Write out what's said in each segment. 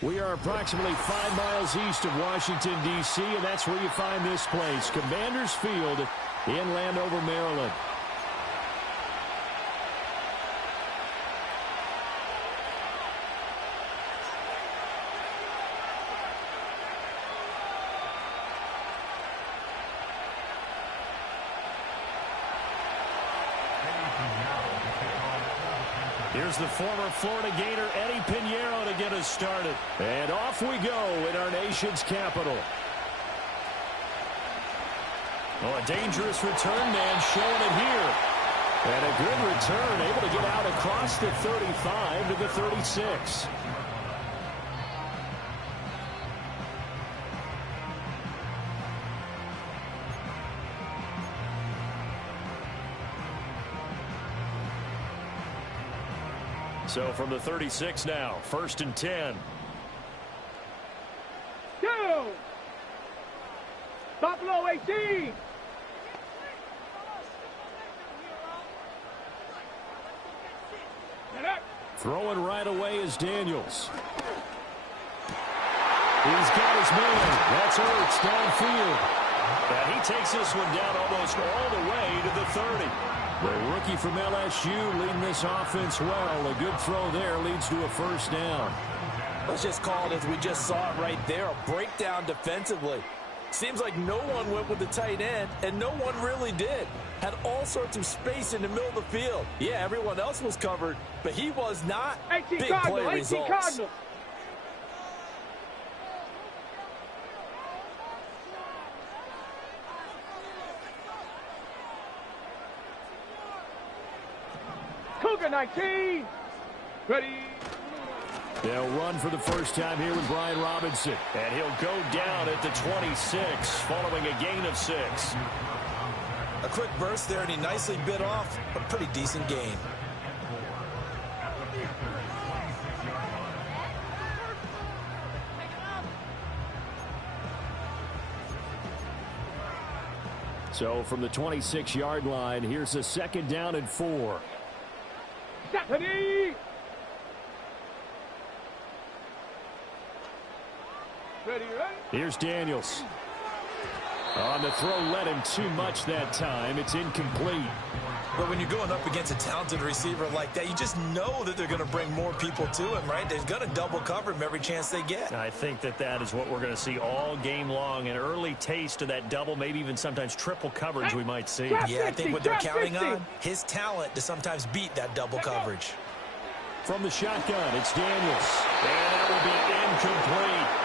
We are approximately 5 miles east of Washington, D.C., and that's where you find this place, Commanders Field in Landover, Maryland. Here's the former Florida Gator, Eddie Piñeiro, to get us started. And off we go in our nation's capital. Oh, a dangerous return man showing it here. And a good return, able to get out across the 35 to the 36. So from the 36 now, 1st and 10. Go! Buffalo 18! Throwing right away is Daniels. He's got his man. That's Ertz downfield. And he takes this one down almost all the way to the 30. The rookie from LSU leading this offense well. A good throw there leads to a first down. Let's just call it as we just saw it right there, a breakdown defensively. Seems like no one went with the tight end, and no one really did. Had all sorts of space in the middle of the field. Yeah, everyone else was covered, but he was not. Big play results. Cougar 19. Ready. They'll run for the first time here with Brian Robinson. And he'll go down at the 26 following a gain of 6. A quick burst there, and he nicely bit off a pretty decent gain. So from the 26-yard line, here's a 2nd down and 4. Stephanie! Ready, ready. Here's Daniels. On the throw, led him too much that time. It's incomplete. But when you're going up against a talented receiver like that, you just know that they're going to bring more people to him, right? They're going to double cover him every chance they get. I think that is what we're going to see all game long. An early taste of that double, maybe even sometimes triple coverage we might see. Yeah, I think what they're counting on, his talent to sometimes beat that double coverage. From the shotgun, it's Daniels. And that will be incomplete.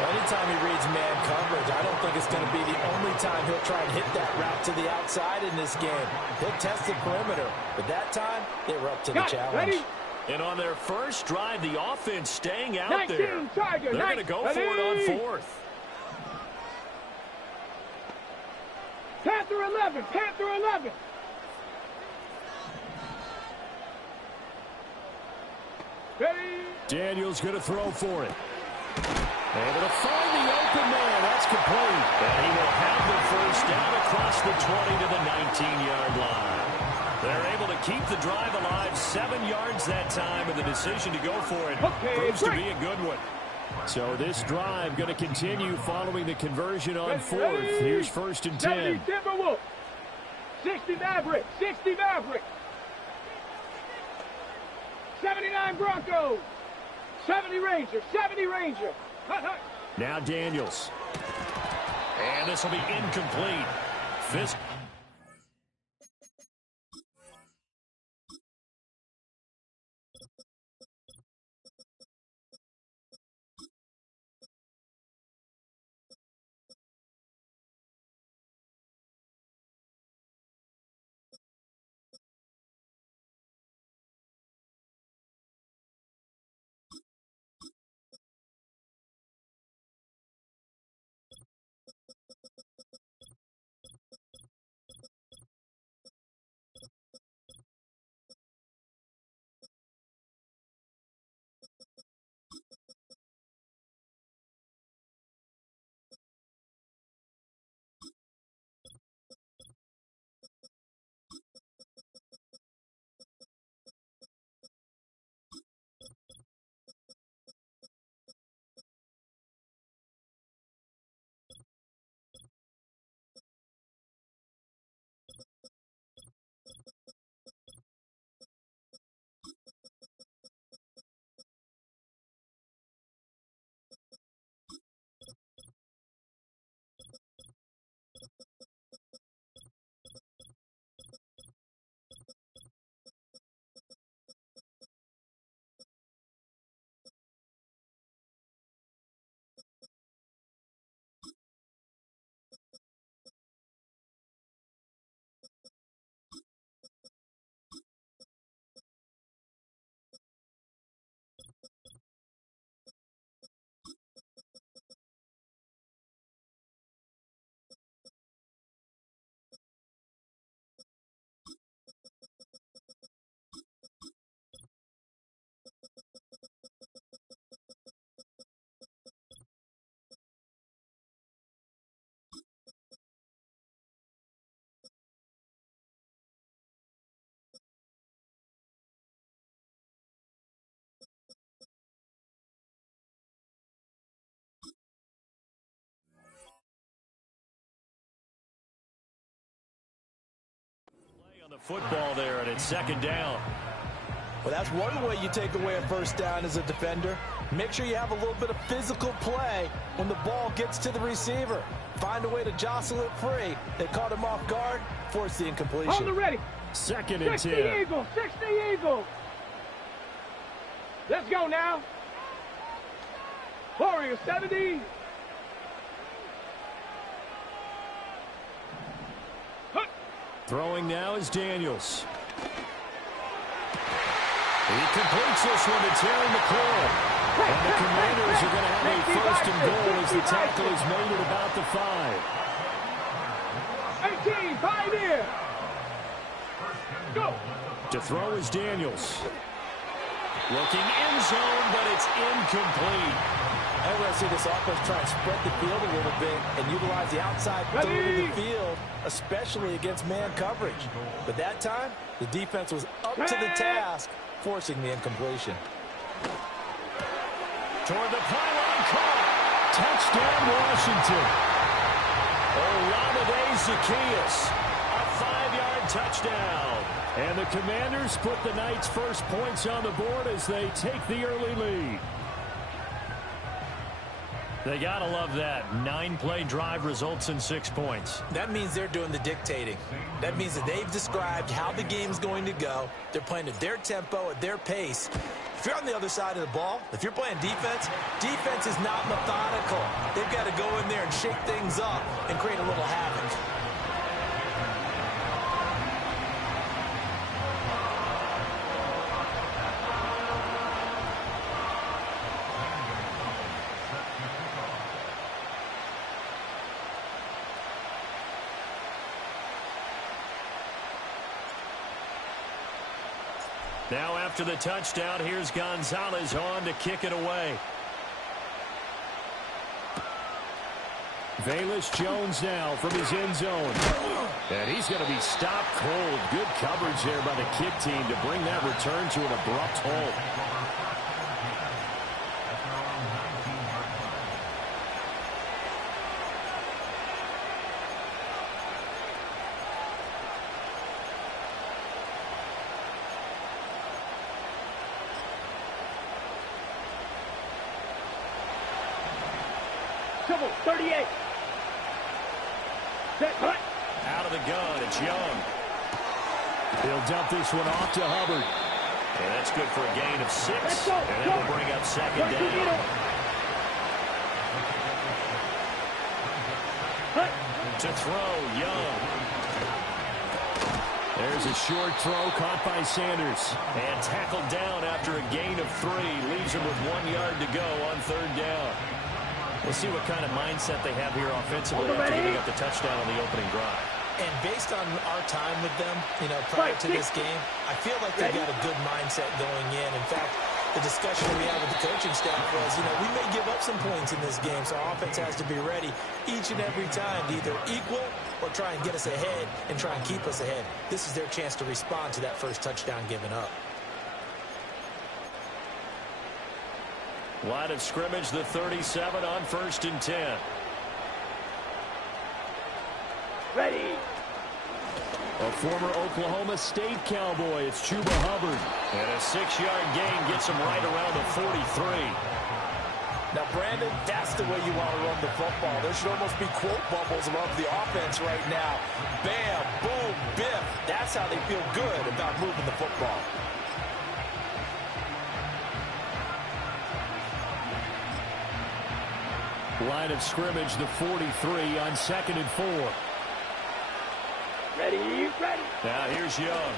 Anytime he reads man coverage, I don't think it's going to be the only time he'll try and hit that route to the outside in this game. He'll test the perimeter, but that time, they were up to the challenge. Ready? And on their first drive, the offense staying out there. Tiger, they're going to go for it on 4th. Panther 11, Panther 11. Ready? Daniels going to throw for it. Able to find the open man. That's complete. And he will have the first down across the 20 to the 19-yard line. They're able to keep the drive alive 7 yards that time, and the decision to go for it proves to be a good one. So this drive going to continue following the conversion on 4th. Here's 1st and 10. 70 Timberwolves. 60 Mavericks. 60 Mavericks. 79 Broncos. 70 Rangers. 70 Rangers. Now Daniels. And this will be incomplete. Fisk. football there, and it's second down. Well, that's one way you take away a first down as a defender. Make sure you have a little bit of physical play when the ball gets to the receiver. Find a way to jostle it free. They caught him off guard, forced the incompletion. Hold it ready. Second and 10. 60 Eagles, 60 Eagles. Let's go now. Warriors 70. Throwing now is Daniels. He completes this one to Terry McLaurin. And the Commanders are going to have a first and goal as the tackle is made at about the 5. 18, 5 in. Go. To throw is Daniels. Looking in zone, but it's incomplete. I'm going to see this offense try and spread the field a little bit and utilize the outside third of the field, especially against man coverage. But that time, the defense was up to the task, forcing the incompletion. Toward the pylon, caught. Touchdown, Washington. Olamide Zaccheaus, a 5-yard touchdown. And the Commanders put the Knights' first points on the board as they take the early lead. They gotta love that. 9-play drive results in 6 points. That means they're doing the dictating. That means that they've described how the game's going to go. They're playing at their tempo, at their pace. If you're on the other side of the ball, if you're playing defense, defense is not methodical. They've got to go in there and shake things up and create a little havoc. Now after the touchdown, here's Gonzalez on to kick it away. Velus Jones now from his end zone. And he's going to be stopped cold. Good coverage there by the kick team to bring that return to an abrupt halt. Triple 38. Set, cut. Out of the gun, it's Young. He'll dump this one off to Hubbard. And that's good for a gain of 6. And that will bring up second down. To throw, Young. There's a short throw caught by Sanders. And tackled down after a gain of 3. Leaves him with 1 yard to go on third down. We'll see what kind of mindset they have here offensively after giving up the touchdown on the opening drive. And based on our time with them, prior to this game, I feel like they've got a good mindset going in. In fact, the discussion we had with the coaching staff was, we may give up some points in this game, so our offense has to be ready each and every time to either equal or try and get us ahead and try and keep us ahead. This is their chance to respond to that first touchdown given up. Line of scrimmage, the 37 on 1st and 10. Ready. A former Oklahoma State Cowboy, it's Chuba Hubbard. And a 6-yard gain gets him right around the 43. Now, Brandon, that's the way you want to run the football. There should almost be quote bubbles above the offense right now. Bam, boom, biff. That's how they feel good about moving the football. Line of scrimmage, the 43 on 2nd and 4. Ready, ready. Now here's Young.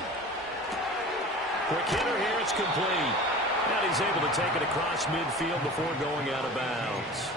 Quick hitter here, it's complete. And he's able to take it across midfield before going out of bounds.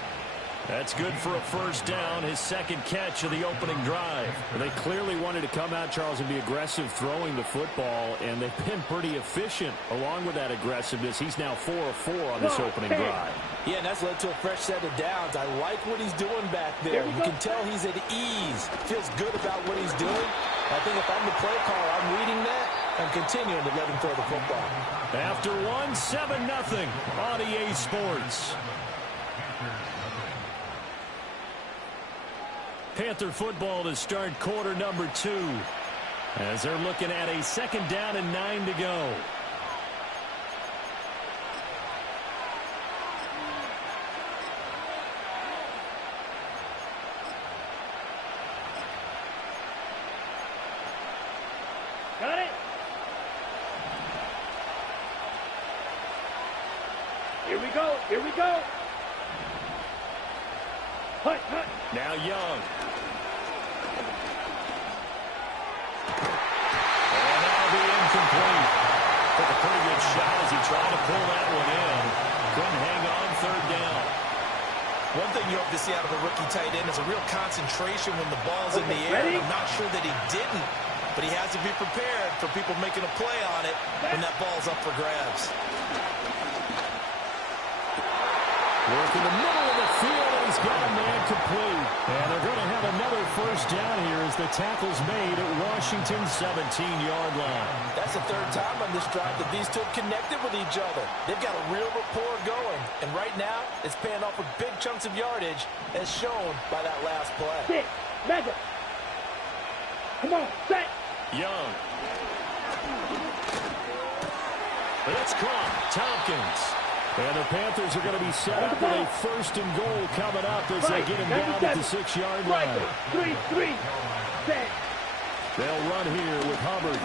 That's good for a first down, his second catch of the opening drive. They clearly wanted to come out, Charles, and be aggressive throwing the football, and they've been pretty efficient along with that aggressiveness. He's now 4 of 4 on this opening drive. Yeah, and that's led to a fresh set of downs. I like what he's doing back there. You can tell he's at ease. Feels good about what he's doing. I think if I'm the play caller, I'm reading that. I'm continuing to let him throw the football. After 1, 7-0 on EA Sports. Panther football to start quarter number 2. As they're looking at a 2nd down and 9 to go. Got it. Here we go. Here we go. Hut, hut. Now Young. And that'll be incomplete. Took a pretty good shot as he tried to pull that one in. Couldn't hang on 3rd down. One thing you hope to see out of a rookie tight end is a real concentration when the ball's in the air. Ready? I'm not sure that he didn't, but he has to be prepared for people making a play on it when that ball's up for grabs. Work in the middle of the field, and he's got a man complete. And they're going to have another 1st down here as the tackle's made at Washington's 17-yard line. That's the 3rd time on this drive that these two have connected with each other. They've got a real rapport going, and right now it's paying off with big chunks of yardage, as shown by that last play. 6, mega. Come on, set. Young. It's caught. Tompkins. And the Panthers are going to be set up with a 1st and goal coming up as they get him down at the 6-yard line. 3, set. They'll run here with Hubbard.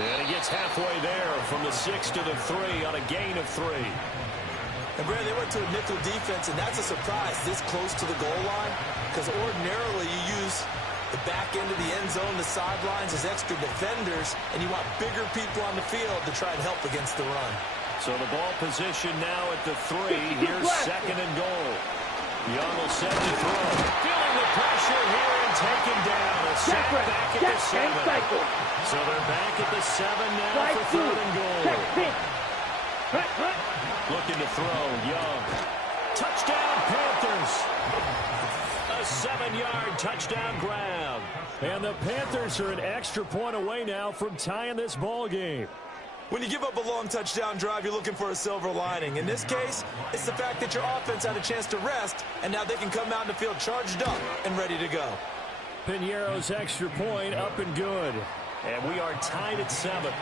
And he gets halfway there from the 6 to the 3 on a gain of 3. And Brad, they went to a nickel defense, and that's a surprise this close to the goal line, because ordinarily you use the back end of the end zone, the sidelines as extra defenders, and you want bigger people on the field to try and help against the run. So the ball position now at the 3. Here's 2nd and goal. Young will set to throw. Feeling the pressure here and taken down. A sack back at the 7. So they're back at the 7 now for 3rd and goal. Looking to throw. Young. Touchdown Panthers. A 7-yard touchdown grab. And the Panthers are an extra point away now from tying this ball game. When you give up a long touchdown drive, you're looking for a silver lining. In this case, it's the fact that your offense had a chance to rest, and now they can come out in the field charged up and ready to go. Piñeiro's extra point up and good. And we are tied at 7.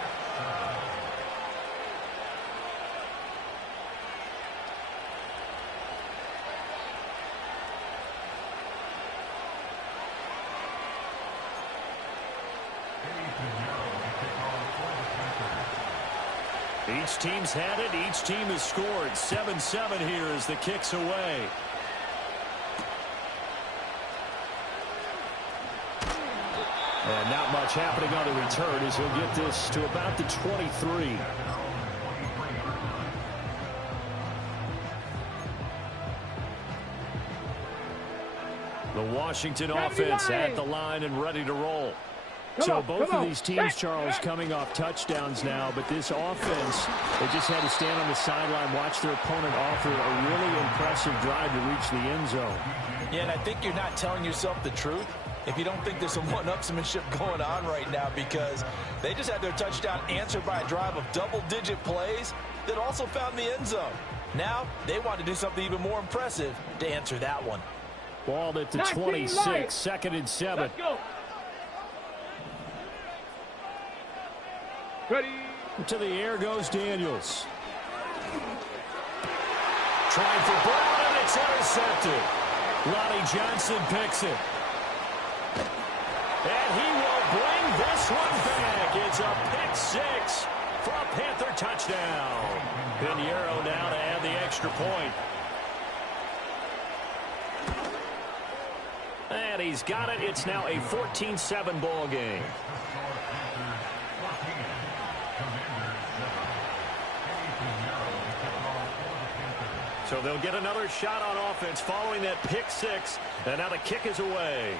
Each team's had it. Each team has scored. 7-7 here as the kick's away. And not much happening on the return as he'll get this to about the 23. The Washington offense at the line and ready to roll. So both of these teams, Charles, coming off touchdowns now, but this offense, they just had to stand on the sideline, watch their opponent offer a really impressive drive to reach the end zone. Yeah, and I think you're not telling yourself the truth if you don't think there's some one-upsmanship going on right now, because they just had their touchdown answered by a drive of double-digit plays that also found the end zone. Now they want to do something even more impressive to answer that one. Ball at the 26, 2nd and 7. Let's go. Ready. To the air goes Daniels. Trying for Brown, and it's intercepted. Lonnie Johnson picks it. And he will bring this one back. It's a pick 6 for a Panther touchdown. Piñeiro now to add the extra point. And he's got it. It's now a 14-7 ball game. So they'll get another shot on offense following that pick 6. And now the kick is away.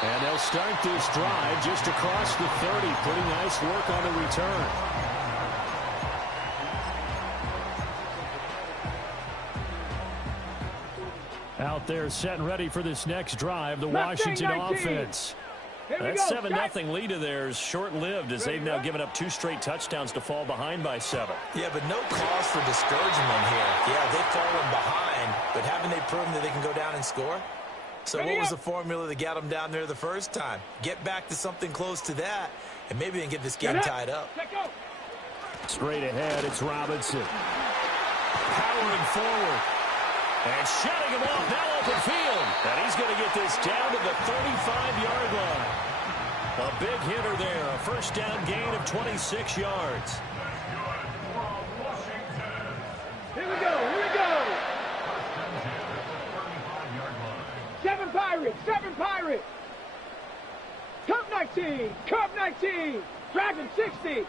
And they'll start this drive just across the 30. Pretty nice work on the return. Out there set and ready for this next drive, the Washington offense. Here That 7-0 lead of theirs short-lived as they've now given up 2 straight touchdowns to fall behind by 7. Yeah, but no cause for discouragement here. Yeah, they've fallen behind, but haven't they proven that they can go down and score? So what was the formula that got them down there the first time? Get back to something close to that, and maybe they can get this game tied up. Straight ahead, it's Robinson. Powering forward. And shutting him off, now open field. And he's going to get this down to the 35-yard line. A big hitter there, a first down gain of 26 yards. Here we go, here we go. 7 Pirates, 7 Pirates. Cub 19, Cub 19. Dragon 60.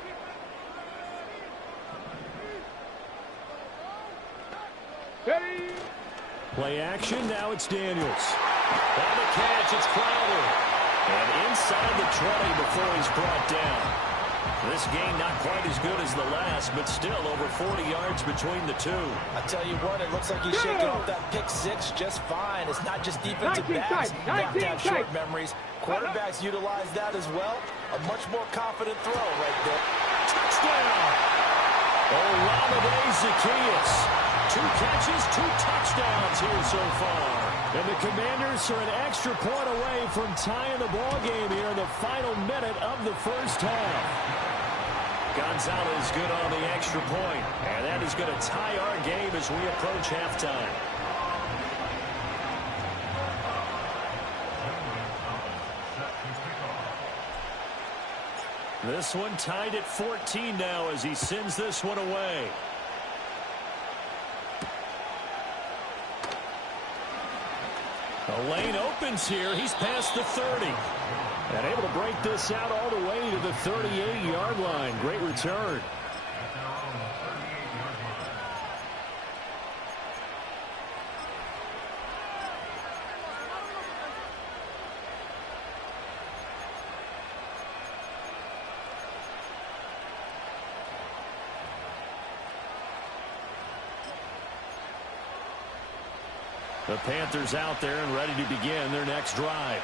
Ready. Play action, now it's Daniels. On the catch, it's Crowder. And inside the 20 before he's brought down. This game not quite as good as the last, but still over 40 yards between the two. I tell you what, it looks like he's shaking off that pick 6 just fine. It's not just defensive backs who have to have short memories. Quarterbacks utilize that as well. A much more confident throw right there. Touchdown! Olamide Zaccheaus. 2 catches, 2 touchdowns here so far. And the Commanders are an extra point away from tying the ball game here in the final minute of the first half. Gonzalez good on the extra point, and that is going to tie our game as we approach halftime. This one tied at 14 now as he sends this one away. The lane opens here. He's past the 30. And able to break this out all the way to the 38-yard line. Great return. The Panthers out there and ready to begin their next drive.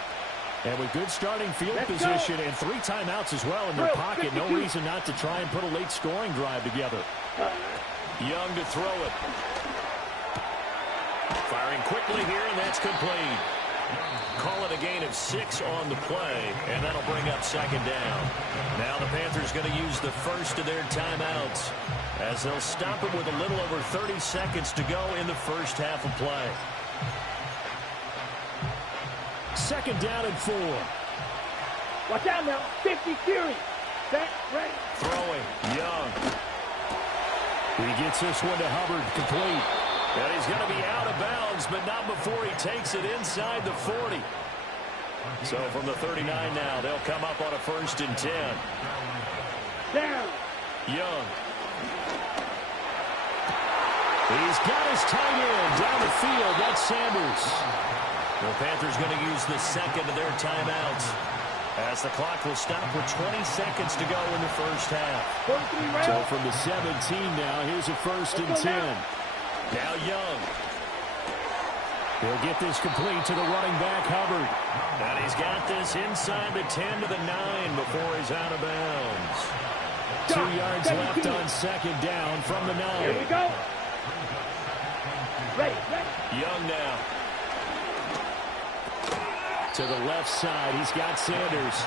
And with good starting field position and 3 timeouts as well in their pocket, no reason not to try and put a late scoring drive together. Young to throw it. Firing quickly here, and that's complete. Call it a gain of 6 on the play, and that'll bring up second down. Now the Panthers going to use the first of their timeouts as they'll stop it with a little over 30 seconds to go in the first half of play. Second down and 4. Watch out now. 50 Fury. Set, ready. Throwing. Young. He gets this one to Hubbard, complete. And he's going to be out of bounds, but not before he takes it inside the 40. So from the 39 now, they'll come up on a 1st and 10. Down. Young. He's got his tight end down the field. That's Sanders. The Panthers going to use the second of their timeouts as the clock will stop with 20 seconds to go in the first half. So from the 17 now, here's a 1st and 10. Now Young. He'll get this complete to the running back, Hubbard. And he's got this inside the 10 to the 9 before he's out of bounds. 2 yards left on second down from the 9. Here we go. Ready, ready. Young now. To the left side, he's got Sanders.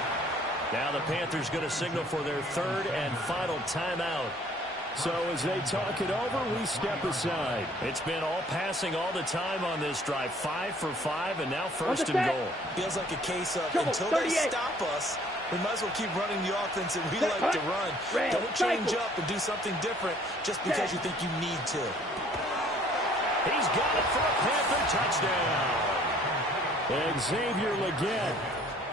Now the Panthers going to signal for their 3rd and final timeout. So as they talk it over, we step aside. It's been all passing all the time on this drive. 5 for 5, and now 1st and goal. Feels like a case of until they stop us, we might as well keep running the offense that we like to run. Don't change up and do something different just because you think you need to. He's got it for a Panther touchdown. And Xavier Legette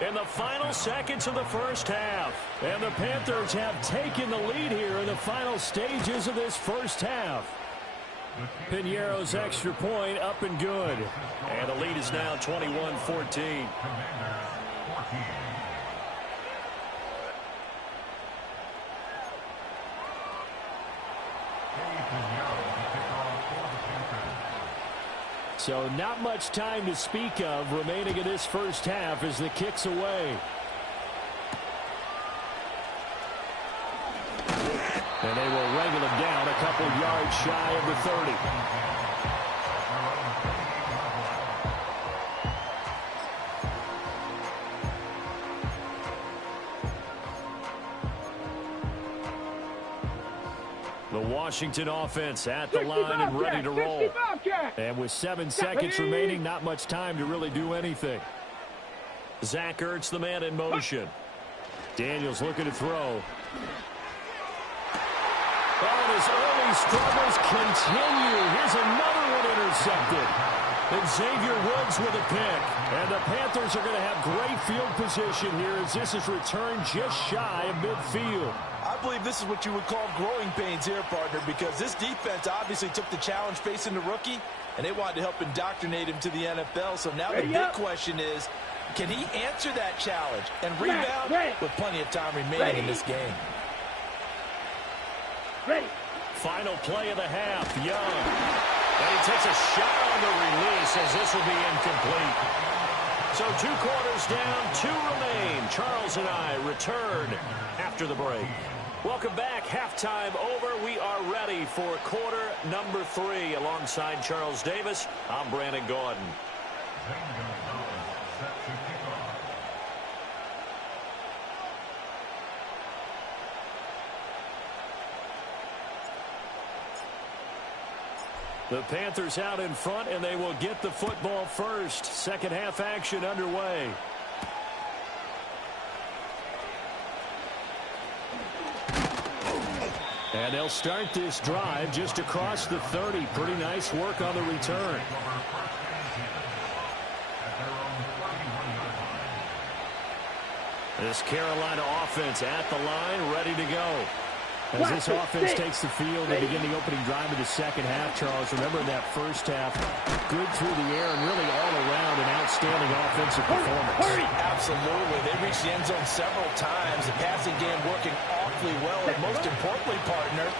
in the final seconds of the first half. And the Panthers have taken the lead here in the final stages of this first half. Piñeiro's extra point up and good. And the lead is now 21-14. So not much time to speak of remaining in this first half as the kick's away. And they will wrangle him down a couple yards shy of the 30. The Washington offense at the line and ready to roll. And with 7 seconds remaining, not much time to really do anything. Zach Ertz, the man in motion. Daniels looking to throw. Oh, and his early struggles continue. Here's another one intercepted. And Xavier Woods with a pick. And the Panthers are going to have great field position here as this is returned just shy of midfield. I believe this is what you would call growing pains here, partner, because this defense obviously took the challenge facing the rookie, and they wanted to help indoctrinate him to the NFL. So now the big question is, can he answer that challenge and rebound with plenty of time remaining in this game? Final play of the half, Young. And he takes a shot on the release as this will be incomplete. So 2 quarters down, 2 remain. Charles and I return after the break. Welcome back. Halftime over. We are ready for quarter number 3. Alongside Charles Davis, I'm Brandon Gaudin. The Panthers out in front, and they will get the football first. Second half action underway. And they'll start this drive just across the 30. Pretty nice work on the return. This Carolina offense at the line, ready to go. As this offense takes the field and begin the opening drive of the second half, Charles, remember in that first half, good through the air and really all around an outstanding offensive performance. Absolutely. They reached the end zone several times. The passing game working awfully well, and most importantly, partner,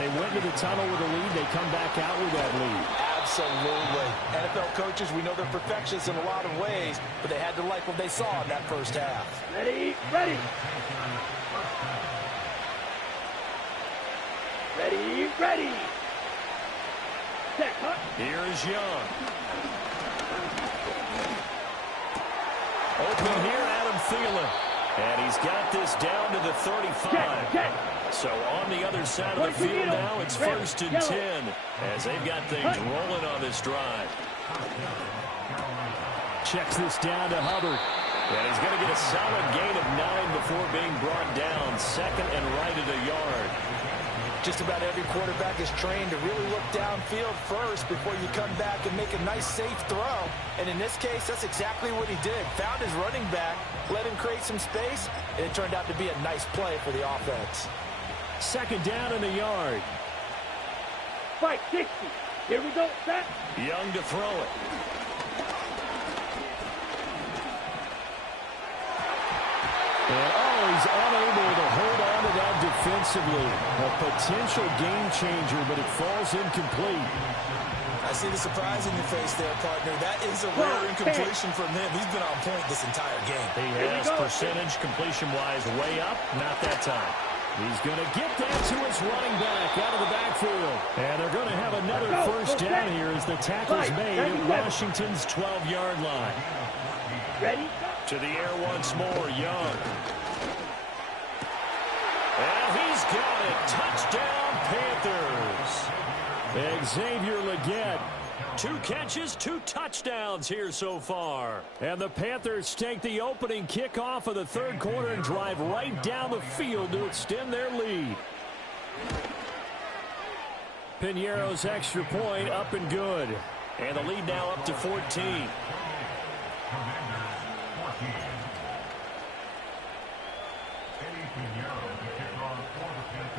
they went to the tunnel with a lead. They come back out with that lead. Absolutely. NFL coaches, we know they're perfectionists in a lot of ways, but they had to like what they saw in that first half. Ready. Here is Young. Open here, Adam Thielen. And he's got this down to the 35. So on the other side of the field now, it's 1st and 10 as they've got things rolling on this drive. Checks this down to Hubbard. And he's going to get a solid gain of 9 before being brought down. Second and right at a yard. Just about every quarterback is trained to really look downfield first before you come back and make a nice, safe throw. And in this case, that's exactly what he did. Found his running back, let him create some space, and it turned out to be a nice play for the offense. Second down in the yard. Fight 60. Here we go, set. Young to throw it. And, he's unable to hold on to that defensively. A potential game changer, but it falls incomplete. I see the surprise in your face there, partner. That is a rare incompletion from him. He's been on point this entire game. He has percentage completion-wise way up. Not that time. He's going to get that to his running back out of the backfield. And they're going to have another first down here as the tackle's made at Washington's 12-yard line. Ready? To the air once more, Young. And he's got it. Touchdown, Panthers. Xavier Legette. 2 catches, 2 touchdowns here so far. And the Panthers take the opening kickoff of the third quarter and drive right down the field to extend their lead. Piñeiro's extra point up and good. And the lead now up to 14.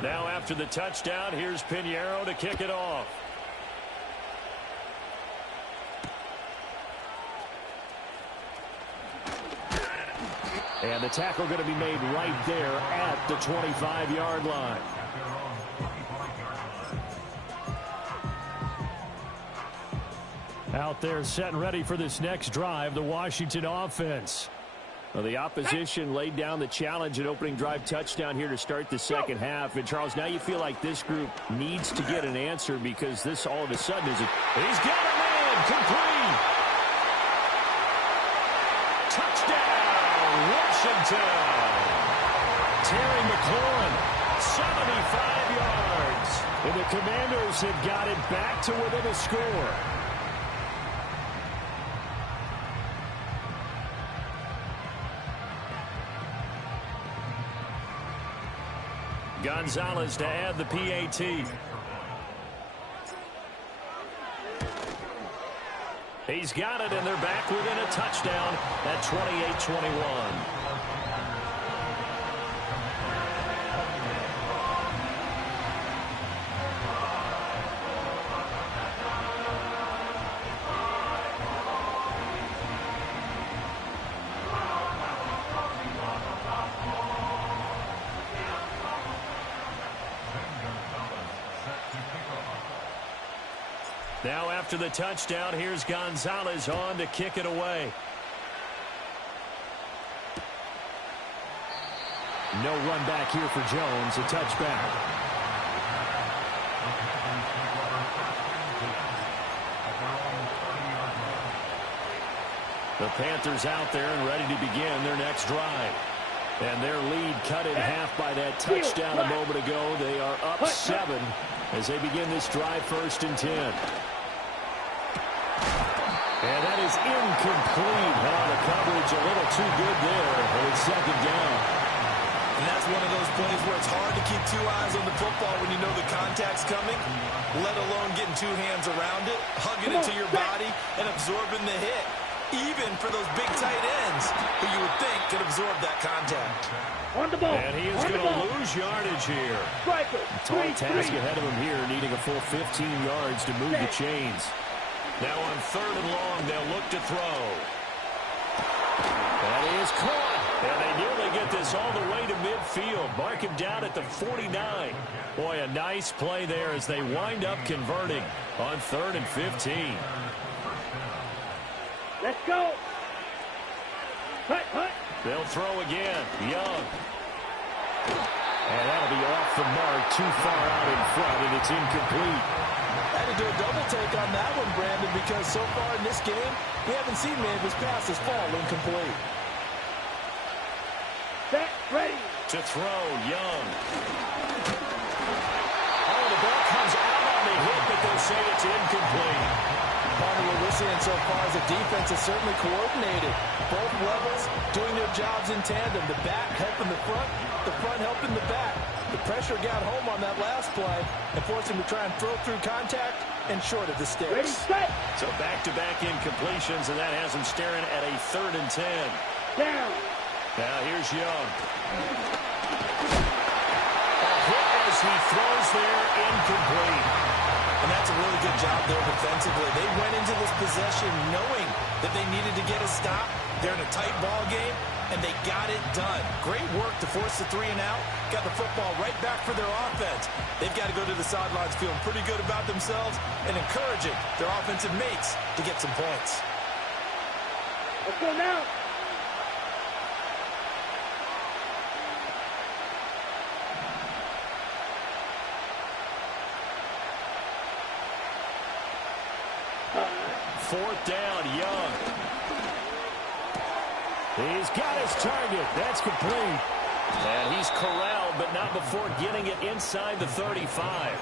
Now after the touchdown, here's Piñeiro to kick it off. And the tackle going to be made right there at the 25-yard line. Out there set and ready for this next drive, the Washington offense. Well, the opposition laid down the challenge and opening drive touchdown here to start the second half. And, Charles, now you feel like this group needs to get an answer because this all of a sudden is he's got a man complete. Touchdown, Washington. Terry McLaurin, 75 yards. And the Commanders have got it back to within a score. Gonzalez to add the PAT. He's got it, and they're back within a touchdown at 28-21. Now after the touchdown, here's Gonzalez on to kick it away. No run back here for Jones, a touchback. The Panthers out there and ready to begin their next drive. And their lead cut in half by that touchdown a moment ago. They are up 7 as they begin this drive, 1st and 10. And that is incomplete. Oh, the coverage a little too good there. And it's 2nd down. And that's one of those plays where it's hard to keep 2 eyes on the football when you know the contact's coming, let alone getting 2 hands around it, hugging it to your body, and absorbing the hit. Even for those big tight ends who you would think could absorb that contact. On the ball. And he is going to lose yardage here. Tall task ahead of him here, needing a full 15 yards to move the chains. Now on 3rd and long, they'll look to throw. That is caught. And they nearly get this all the way to midfield. Mark him down at the 49. Boy, a nice play there as they wind up converting on 3rd and 15. Let's go. Hut, hut. They'll throw again. Young. And that'll be off the mark, too far out in front, and it's incomplete. Had to do a double take on that one, Brandon, because so far in this game, we haven't seen many of his passes fall incomplete. Set, ready. To throw, Young. Oh, the ball comes out on the hit, but they'll say it's incomplete. Part of what we're seeing so far is the defense is certainly coordinated. Both levels doing their jobs in tandem. The back helping the front helping the back. The pressure got home on that last play and forced him to try and throw through contact and short of the sticks. Ready, set. So back-to-back incompletions, and that has him staring at a 3rd and 10. Down. Now here's Young. A hit as he throws there, incomplete. And that's a really good job there defensively. They went into this possession knowing that they needed to get a stop. They're in a tight ball game, and they got it done. Great work to force the 3 and out. Got the football right back for their offense. They've got to go to the sidelines feeling pretty good about themselves and encouraging their offensive mates to get some points. Let's go now. Fourth down, Young. He's got his target. That's complete. And he's corralled, but not before getting it inside the 35.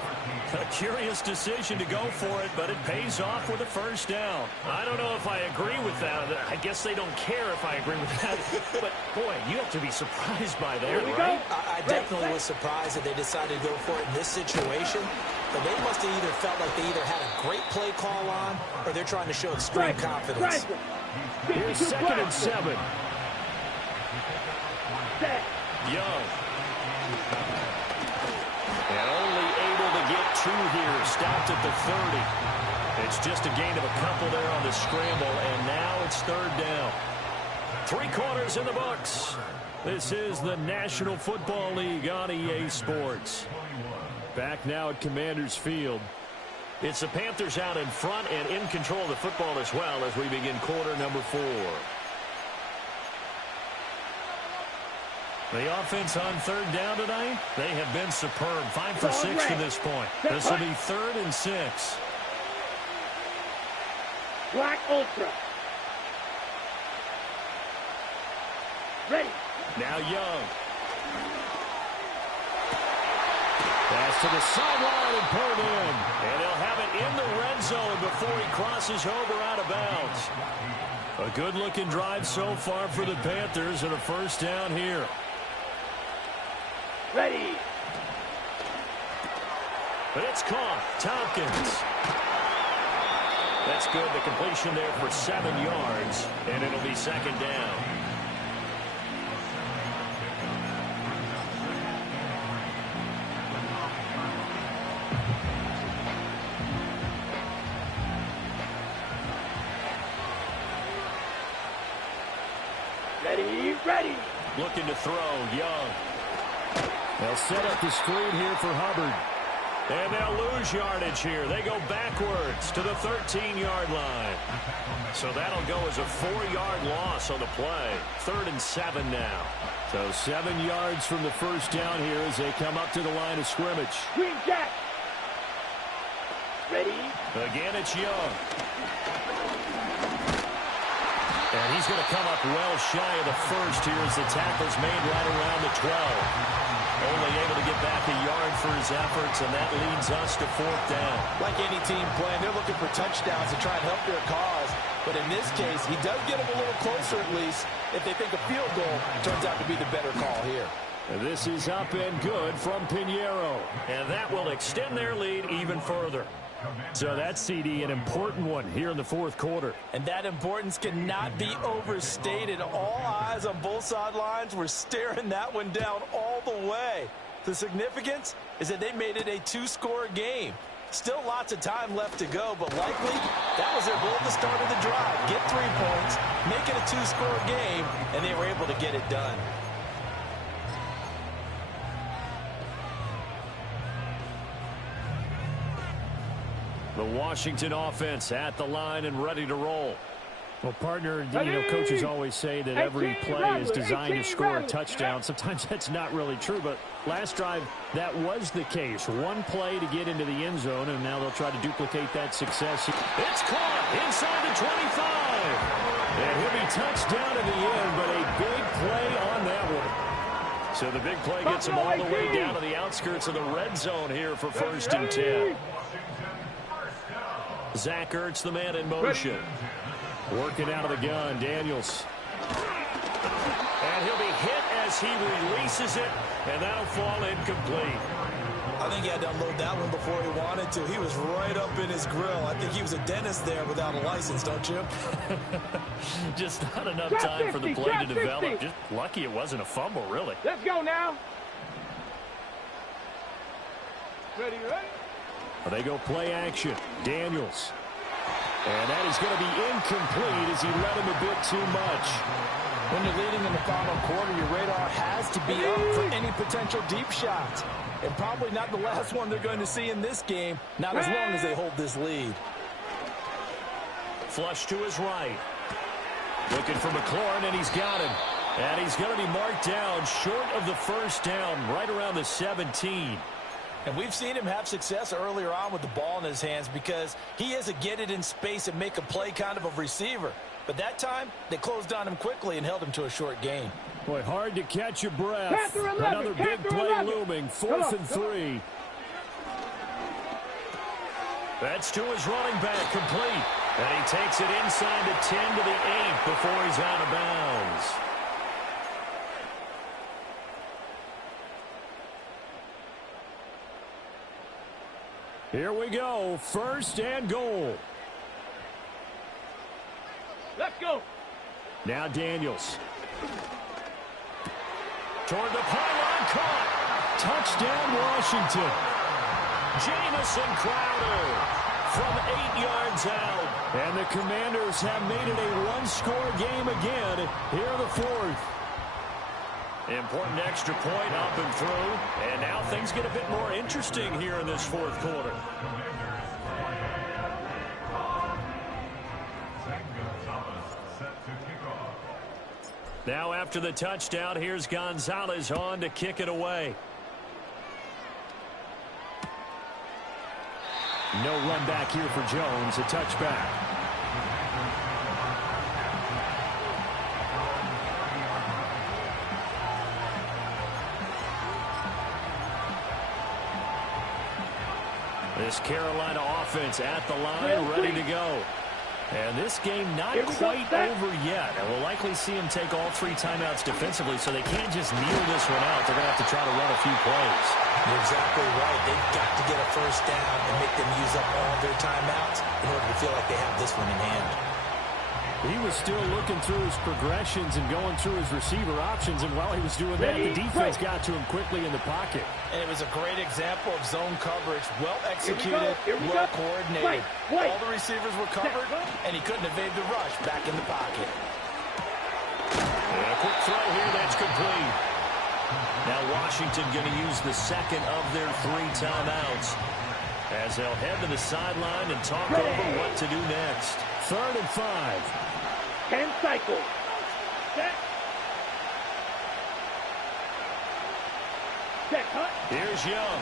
A curious decision to go for it, but it pays off with a 1st down. I don't know if I agree with that. I guess they don't care if I agree with that. But, boy, you have to be surprised by that, right? I definitely was surprised that they decided to go for it in this situation. But they must have either felt like they either had a great play call on or they're trying to show extreme confidence. Here's 2nd and 7. Young. And only able to get 2 here. Stopped at the 30. It's just a gain of a couple there on the scramble, and now it's 3rd down. 3 quarters in the books. This is the National Football League on EA Sports. Back now at Commanders Field. It's the Panthers out in front and in control of the football as well as we begin quarter number 4. The offense on third down tonight, they have been superb. 5 for 6 to this point. This will be 3rd and 6. Black Ultra. Ready. Now Young. Pass to the sideline and pulled in. And they'll have it in the red zone before he crosses over out of bounds. A good-looking drive so far for the Panthers and a first down here. Ready. But it's caught. Tompkins. That's good. The completion there for 7 yards. And it'll be 2nd down. Ready. Looking to throw. Young. They'll set up the screen here for Hubbard. And they'll lose yardage here. They go backwards to the 13-yard line. So that'll go as a 4-yard loss on the play. 3rd and 7 now. So 7 yards from the first down here as they come up to the line of scrimmage. Green Jack. Ready. Again, it's Young. And he's going to come up well shy of the first here as the tackle's made right around the 12. Only able to get back a yard for his efforts, and that leads us to 4th down. Like any team playing, they're looking for touchdowns to try and help their cause. But in this case, he does get them a little closer at least. If they think a field goal turns out to be the better call here. And this is up and good from Pinheiro. And that will extend their lead even further. So that's, CD, an important one here in the 4th quarter. And that importance cannot be overstated. All eyes on both sidelines were staring that one down all the way. The significance is that they made it a 2-score game. Still lots of time left to go, but likely that was their goal at the start of the drive. Get 3 points, make it a 2-score game, and they were able to get it done. The Washington offense at the line and ready to roll. Well, partner, coaches always say that every play is designed to score a touchdown. Sometimes that's not really true, but last drive, that was the case. One play to get into the end zone, and now they'll try to duplicate that success. It's caught inside the 25. And he'll be touched down in the end, but a big play on that one. So the big play gets them all the way down to the outskirts of the red zone here for 1st and 10. Zach Ertz, the man in motion. Working out of the gun, Daniels. And he'll be hit as he releases it, and that'll fall incomplete. I think he had to unload that one before he wanted to. He was right up in his grill. I think he was a dentist there without a license, don't you? Just not enough time for the play to develop. Just lucky it wasn't a fumble, really. Let's go now. Ready? They go play action. Daniels. And that is going to be incomplete as he led him a bit too much. When you're leading in the final quarter, your radar has to be up for any potential deep shots. And probably not the last one they're going to see in this game, not as long as they hold this lead. Flush to his right. Looking for McLaurin, and he's got him. And he's going to be marked down short of the first down, right around the 17. And we've seen him have success earlier on with the ball in his hands because he is a get it in space and make a play kind of a receiver. But that time, they closed on him quickly and held him to a short gain. Boy, hard to catch your breath. Another big play looming. 4th and 3. That's to his running back, complete. And he takes it inside the 10 to the 8 before he's out of bounds. Here we go, 1st and goal. Let's go. Now Daniels. Toward the pylon, caught. Touchdown, Washington. Jamison Crowder from 8 yards out. And the Commanders have made it a 1-score game again here in the 4th. Important extra point up and through. And now things get a bit more interesting here in this 4th quarter. Now after the touchdown, here's Gonzalez on to kick it away. No run back here for Jones, a touchback. This Carolina offense at the line, ready to go. And this game not quite over yet. And we'll likely see them take all 3 timeouts defensively, so they can't just kneel this one out. They're going to have to try to run a few plays. You're exactly right. They've got to get a first down and make them use up all their timeouts in order to feel like they have this one in hand. He was still looking through his progressions and going through his receiver options, and while he was doing that, the defense got to him quickly in the pocket. And it was a great example of zone coverage, well executed, well coordinated. All the receivers were covered, and he couldn't evade the rush back in the pocket. And a quick throw here, that's complete. Now Washington going to use the second of their 3 timeouts as they'll head to the sideline and talk over what to do next. 3rd and 5. 10 cycles. Set. Set, cut. Here's Young.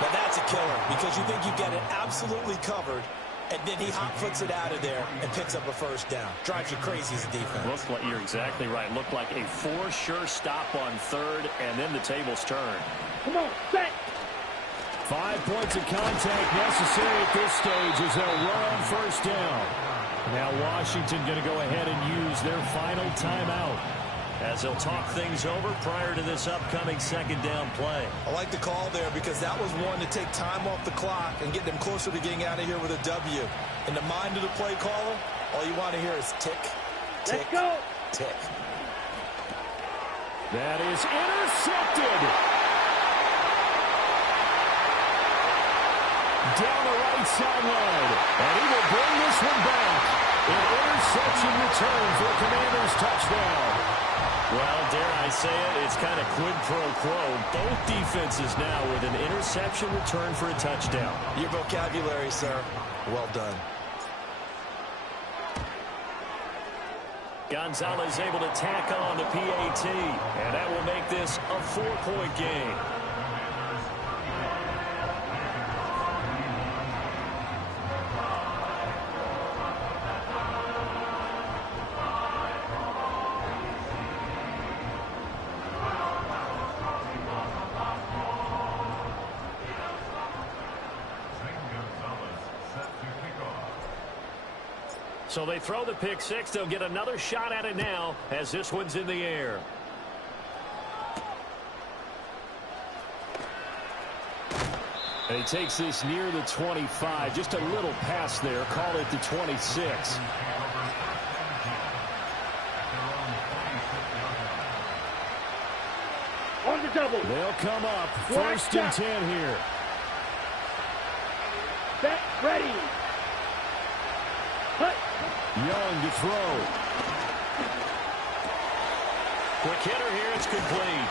Now that's a killer because you think you get it absolutely covered, and then he hot-foots it out of there and picks up a first down. Drives you crazy as a defense. Looks like you're exactly right. Looked like a for-sure stop on 3rd, and then the tables turn. Come on, set. 5 points of contact necessary at this stage as they'll run on first down. Now Washington going to go ahead and use their final timeout as they'll talk things over prior to this upcoming second down play. I like the call there because that was one to take time off the clock and get them closer to getting out of here with a W. In the mind of the play caller, all you want to hear is tick, tick, Let's go. tick. That is intercepted. Down the right sideline, and he will bring this one back. An interception return for a Commanders touchdown. Well, dare I say it, it's kind of quid pro quo. Both defenses now with an interception return for a touchdown. Your vocabulary, sir. Well done. Gonzalez able to tack on the PAT, and that will make this a 4-point game. So they throw the pick 6. They'll get another shot at it now as this one's in the air. And he takes this near the 25. Just a little pass there. Call it the 26. On the double. They'll come up. 1st and 10 here. Set, ready. Cut. Young to throw. Quick hitter here. It's complete.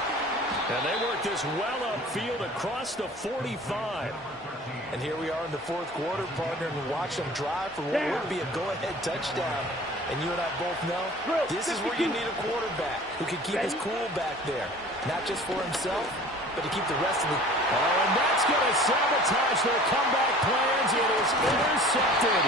And they work this well upfield across the 45. And here we are in the 4th quarter, partner, and watch them drive for what would be a go-ahead touchdown. And you and I both know this is where you need a quarterback who can keep his cool back there. Not just for himself, but to keep the rest of the... Oh, and that's going to sabotage their comeback plans. It is intercepted.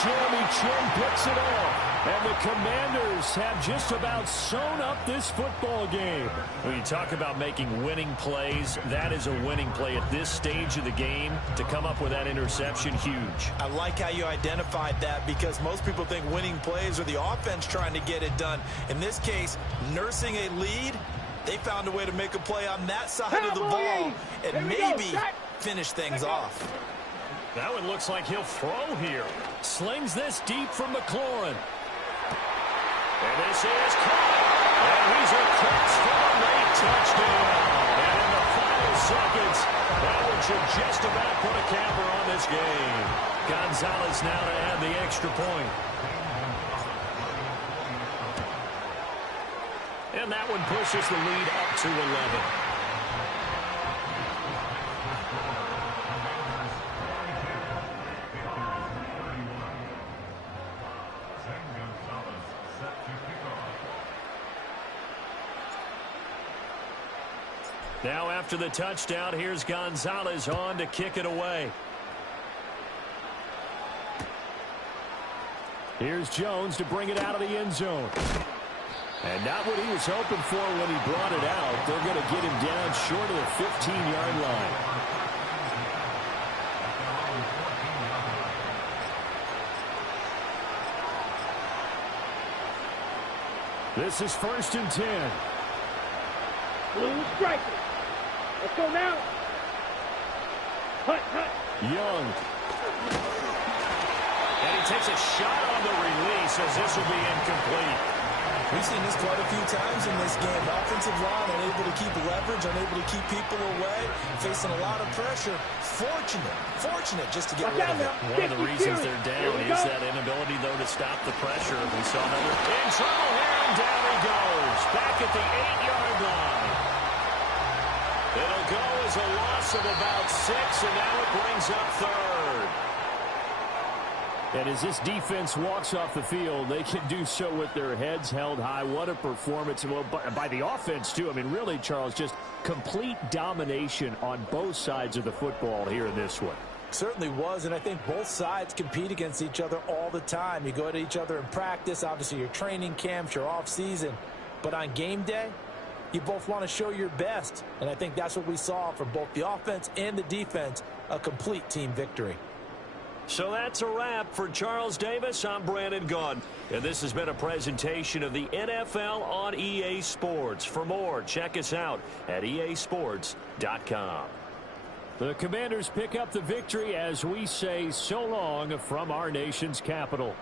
Jeremy Chinn picks it off. And the Commanders have just about sewn up this football game. When you talk about making winning plays, that is a winning play at this stage of the game. To come up with that interception, huge. I like how you identified that because most people think winning plays are the offense trying to get it done. In this case, nursing a lead, they found a way to make a play on that side of the ball and maybe finish things off. That one looks like he'll throw here. Slings this deep from McLaurin. And this is caught. And he's across for a late touchdown. And in the final seconds, that one should just about put a capper on this game. Gonzalez now to add the extra point. And that one pushes the lead up to 11. Now after the touchdown, here's Gonzalez on to kick it away. Here's Jones to bring it out of the end zone. And not what he was hoping for when he brought it out. They're going to get him down short of the 15-yard line. This is 1st and 10. Blue striker. Let's go now. Hut. Young. And he takes a shot on the release as this will be incomplete. We've seen this quite a few times in this game. The offensive line unable to keep leverage, unable to keep people away, facing a lot of pressure. Fortunate just to get rid of it. One of the reasons they're down is that inability, though, to stop the pressure. We saw another in trouble here, and down he goes. Back at the 8-yard line. It'll go as a loss of about 6, and now it brings up 3rd. And as this defense walks off the field, they can do so with their heads held high. What a performance. Well, by the offense, too. I mean, really, Charles, just complete domination on both sides of the football here in this one. Certainly was, and I think both sides compete against each other all the time. You go at each other in practice, obviously your training camps, your off-season. But on game day, you both want to show your best. And I think that's what we saw from both the offense and the defense, a complete team victory. So that's a wrap for Charles Davis. I'm Brandon Gaudin. And this has been a presentation of the NFL on EA Sports. For more, check us out at easports.com. The Commanders pick up the victory as we say so long from our nation's capital.